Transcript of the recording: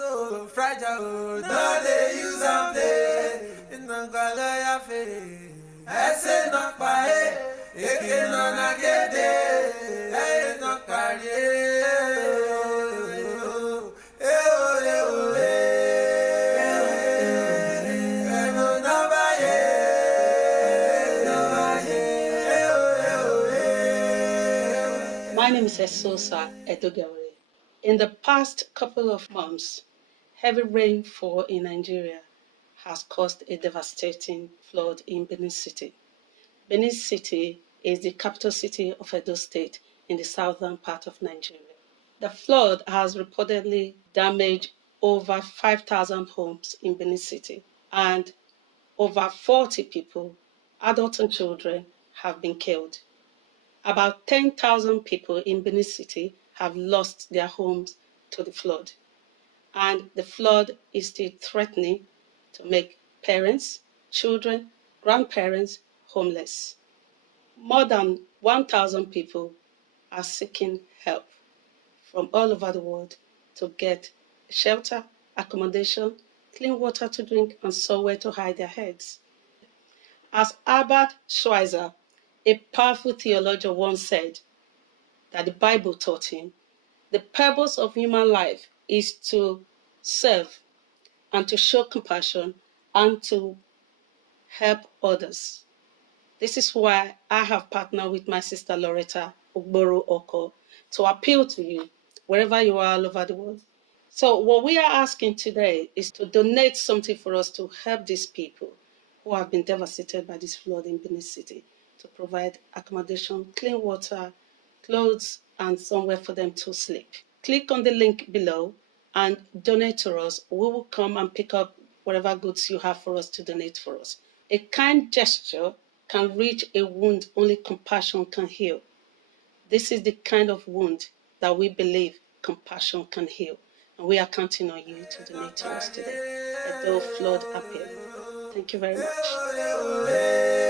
so fragile, no they use and play. In the Galaya Fe, I say not by it can not get it, I not carry. My name is Edo. In the past couple of months, heavy rainfall in Nigeria has caused a devastating flood in Benin City. Benin City is the capital city of Edo State in the southern part of Nigeria. The flood has reportedly damaged over 5,000 homes in Benin City, and over 40 people, adults and children, have been killed. About 10,000 people in Benin City have lost their homes to the flood, and the flood is still threatening to make parents, children, grandparents homeless. More than 1,000 people are seeking help from all over the world to get shelter, accommodation, clean water to drink, and somewhere to hide their heads. As Albert Schweitzer, a powerful theologian, once said that the Bible taught him, the purpose of human life is to serve and to show compassion and to help others. This is why I have partnered with my sister Loretta Ogboro Oko to appeal to you wherever you are all over the world. So what we are asking today is to donate something for us to help these people who have been devastated by this flood in Benin City, to provide accommodation, clean water, clothes, and somewhere for them to sleep. Click on the link below and donate to us. We will come and pick up whatever goods you have for us to donate for us. A kind gesture can reach a wound only compassion can heal. This is the kind of wound that we believe compassion can heal. And we are counting on you to donate to us today. Edo Flood Appeal. Thank you very much.